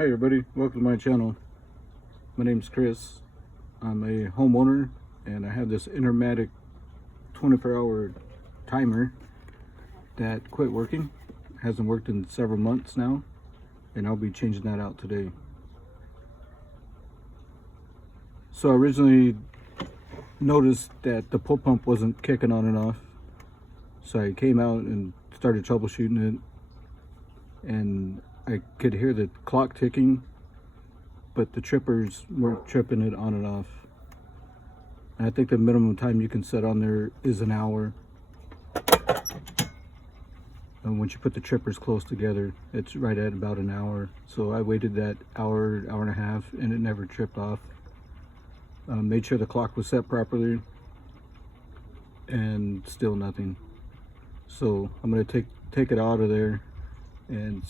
Hi everybody, welcome to my channel. My name's Chris. I'm a homeowner and I have this Intermatic 24-hour timer that quit working. Hasn't worked in several months now, and I'll be changing that out today. So I originally noticed that the pull pump wasn't kicking on and off, so I came out and started troubleshooting it, and I could hear the clock ticking, but the trippers weren't tripping it on and off. And I think the minimum time you can set on there is an hour. And once you put the trippers close together, it's right at about an hour. So I waited that hour and a half, and it never tripped off. Made sure the clock was set properly, and still nothing. So I'm gonna take it out of there and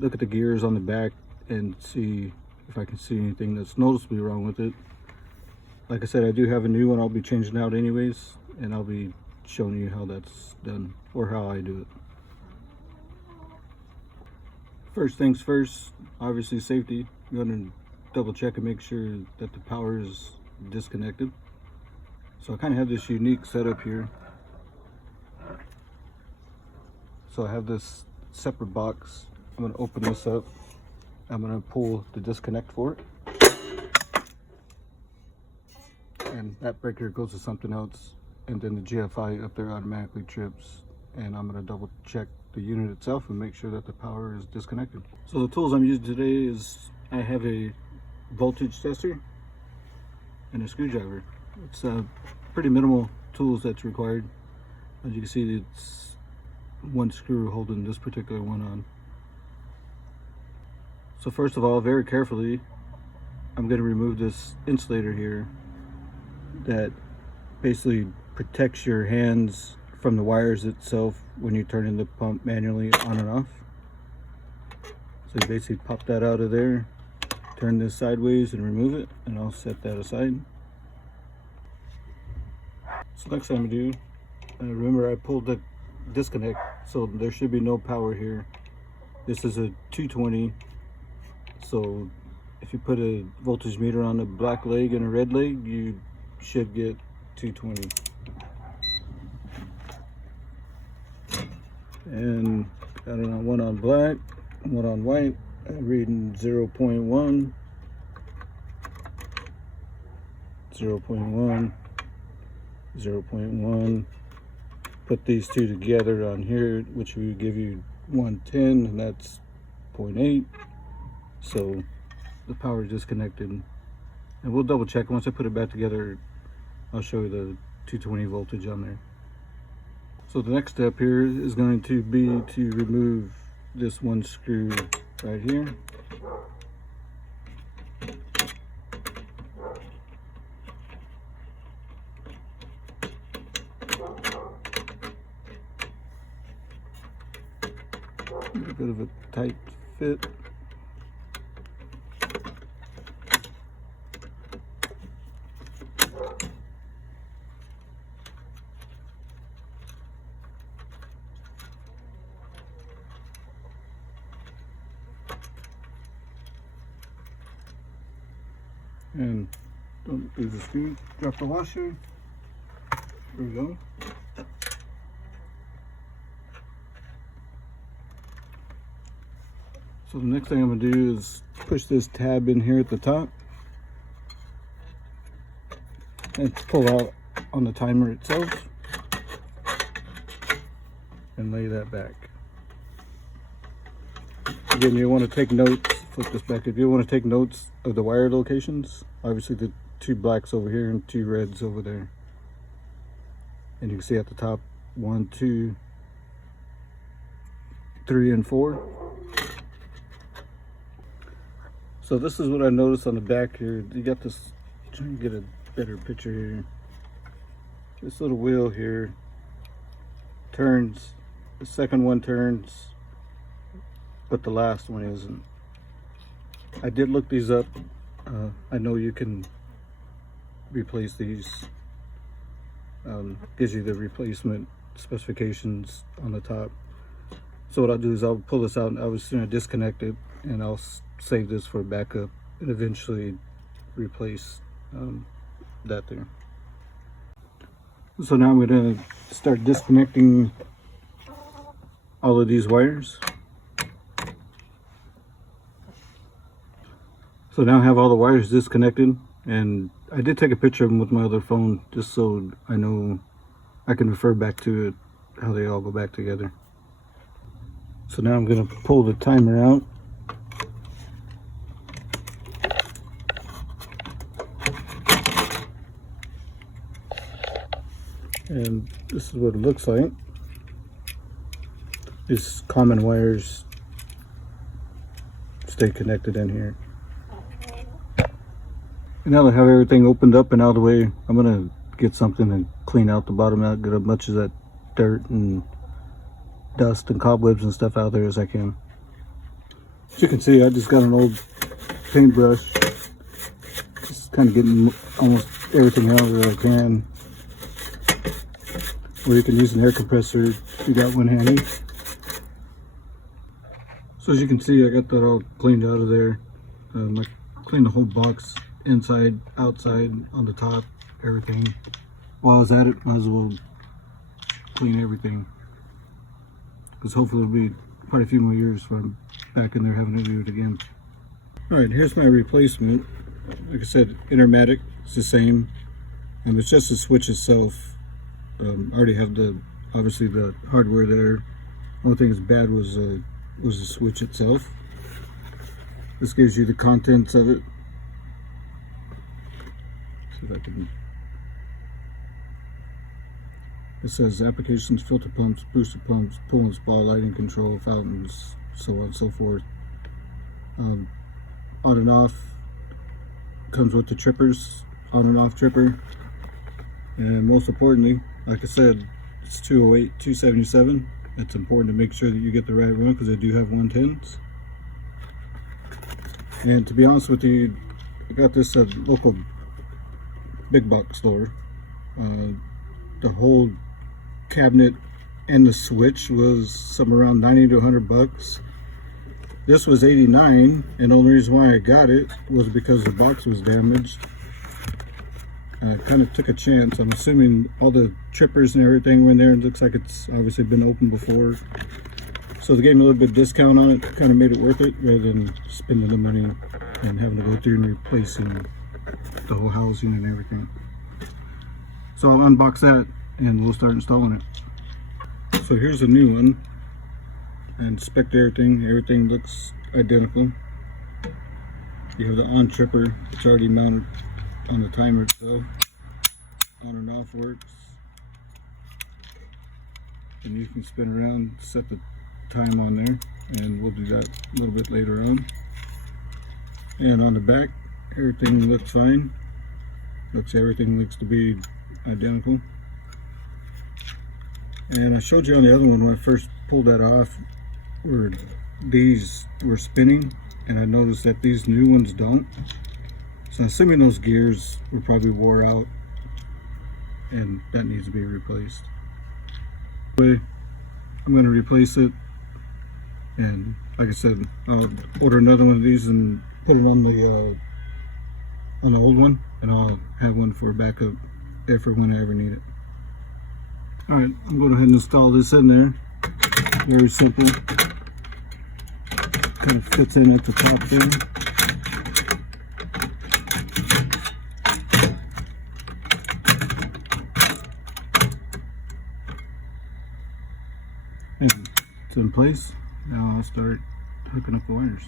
look at the gears on the back and see if I can see anything that's noticeably wrong with it. Like I said, I do have a new one I'll be changing out anyways, and I'll be showing you how that's done, or how I do it. First things first, obviously safety. You're gonna double check and make sure that the power is disconnected. So I kind of have this unique setup here. So I have this separate box. I'm going to open this up. I'm going to pull the disconnect for it, and that breaker goes to something else, and then the GFI up there automatically trips, and I'm going to double check the unit itself and make sure that the power is disconnected. So the tools I'm using today is I have a voltage tester and a screwdriver. It's pretty minimal tools that's required. As you can see, it's one screw holding this particular one on. So first of all, very carefully, I'm going to remove this insulator here that basically protects your hands from the wires itself when you're turning the pump manually on and off. So you basically pop that out of there, turn this sideways and remove it, and I'll set that aside. So next thing I'm going to do, remember I pulled the disconnect, so there should be no power here. This is a 220, so if you put a voltage meter on a black leg and a red leg, you should get 220. And I don't know, one on black, one on white. I'm reading 0.1, 0.1, 0.1. Put these two together on here, which will give you 110, and that's 0.8. So the power is disconnected, and we'll double check. Once I put it back together, I'll show you the 220 voltage on there. So the next step here is going to be to remove this one screw right here. A bit of a tight fit. And don't lose the screw, drop the washer. There we go. So the next thing I'm going to do is push this tab in here at the top and pull out on the timer itself and lay that back. Again, you want to take notes, flip this back, if you want to take notes of the wire locations, obviously the two blacks over here and two reds over there. And you can see at the top 1, 2, 3, and 4. So this is what I noticed on the back here. You got this, trying to get a better picture here. This little wheel here turns, the second one turns, but the last one isn't. I did look these up. I know you can replace these. Gives you the replacement specifications on the top. So what I'll do is I'll pull this out, and I was going to disconnect it, and I'll save this for backup and eventually replace that there. So now I'm going to start disconnecting all of these wires. So now I have all the wires disconnected, and I did take a picture of them with my other phone just so I know I can refer back to it, how they all go back together. So now I'm going to pull the timer out. And this is what it looks like. These common wires stay connected in here. And now that I have everything opened up and out of the way, I'm gonna get something and clean out the bottom out, get as much of that dirt and dust and cobwebs and stuff out there as I can. As you can see, I just got an old paintbrush, just kind of getting almost everything out that I can. Or you can use an air compressor if you got one handy. So as you can see, I got that all cleaned out of there. I cleaned the whole box, inside, outside, on the top, everything. While I was at it, might as well clean everything, because hopefully it'll be quite a few more years before I'm back in there having to do it again. Alright, here's my replacement. Like I said, Intermatic, it's the same. It's just the switch itself. I already have obviously the hardware there. Only thing that's bad was the switch itself. This gives you the contents of it. See if I can. It says applications, filter pumps, booster pumps, pull and spa, lighting control, fountains, so on and so forth. On and off comes with the trippers, on and off tripper, and most importantly, like I said, it's 208, 277. It's important to make sure that you get the right run, because they do have 110s. And to be honest with you, I got this at a local big box store. The whole cabinet and the switch was somewhere around 90 to 100 bucks. This was 89, and the only reason why I got it was because the box was damaged. I kind of took a chance. I'm assuming all the trippers and everything were in there. It looks like it's obviously been opened before. So they gave me a little bit of discount on it. Kind of made it worth it, rather than spending the money and having to go through and replacing the whole housing and everything. So I'll unbox that and we'll start installing it. So here's a new one. I inspect everything. Everything looks identical. You have the on tripper. It's already mounted on the timer itself. On and off works. And you can spin around, set the time on there, and we'll do that a little bit later on. And on the back, everything looks fine. Everything looks to be identical. And I showed you on the other one when I first pulled that off, where these were spinning, and I noticed that these new ones don't. So I'm assuming those gears were probably wore out, and that needs to be replaced. Anyway, I'm going to replace it, and like I said, I'll order another one of these and put it on the old one, and I'll have one for backup if or when I ever need it. Alright, I'm going to go ahead and install this in there. Very simple. Kind of fits in at the top there. And it's in place. Now I'll start hooking up the wires.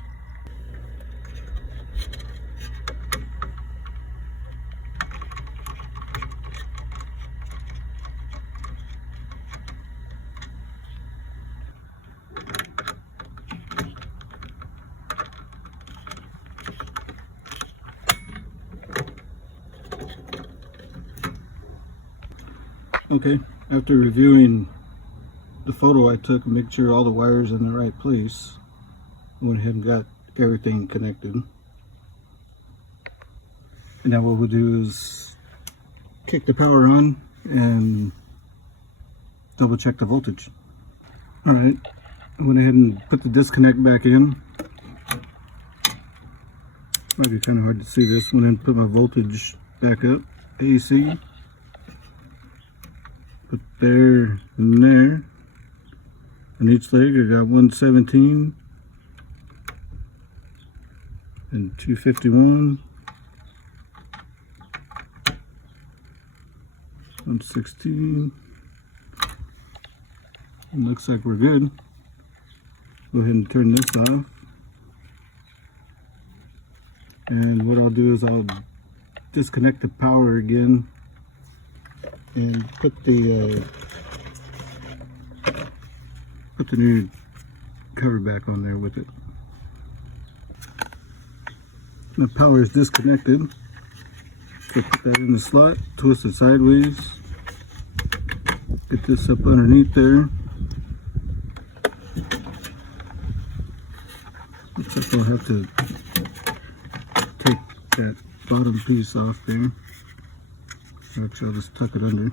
Okay, after reviewing the photo I took and make sure all the wires are in the right place, I went ahead and got everything connected. And now what we'll do is kick the power on and double check the voltage. Alright, I went ahead and put the disconnect back in. Might be kind of hard to see this one. Then put my voltage back up. AC. Put there and there. On each leg I got 117 and 251. 116. It looks like we're good. Go ahead and turn this off. And what I'll do is I'll disconnect the power again and put the new cover back on there with it. My power is disconnected. So put that in the slot, twist it sideways, get this up underneath there. Looks like I'll have to take that bottom piece off there. Actually, I'll just tuck it under.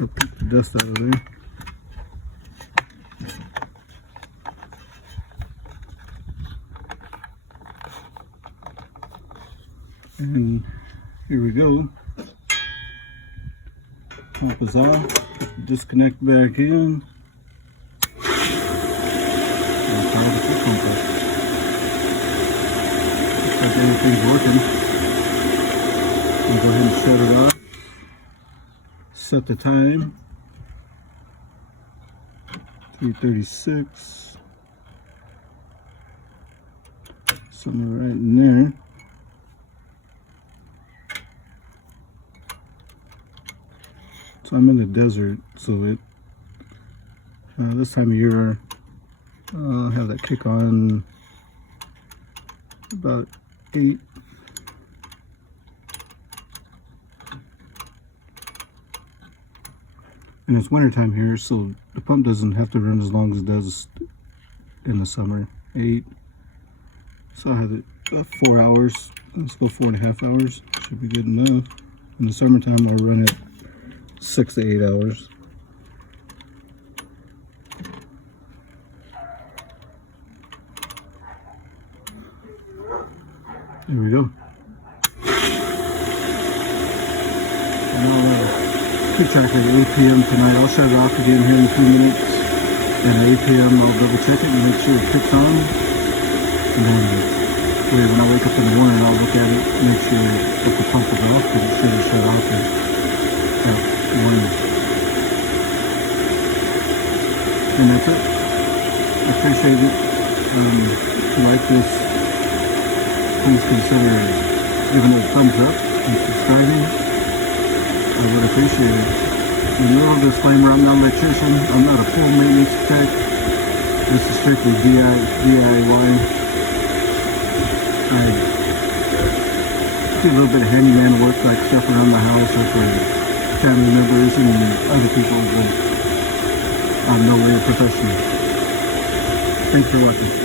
I'll keep the dust out of there. And here we go. Top is off. Disconnect back in. Looks like everything's working. I'll go ahead and shut it off. Set the time. 3:36. Somewhere right in there. So I'm in the desert, so this time of year I'll have that kick on about 8. And it's winter time here, so the pump doesn't have to run as long as it does in the summer. 8. So I have it 4 hours. Let's go 4.5 hours. Should be good enough. In the summertime I'll run it 6 to 8 hours. There we go. And I'll keep track of the 8 p.m. tonight. I'll shut it off again here in a few minutes. And at 8 p.m. I'll double check it and make sure it kicks on. And then when I wake up in the morning, I'll look at it, make sure that the pump is off, because it should have shut off at 1. And that's it. I appreciate it. If you like this, please consider giving it a thumbs up and subscribing. I would appreciate it. A little disclaimer, I'm not an electrician. I'm not a full maintenance tech. This is strictly DIY. I do a little bit of handyman work, like stuff around the house, like for family members and other people, but I'm no way a professional. Thanks for watching.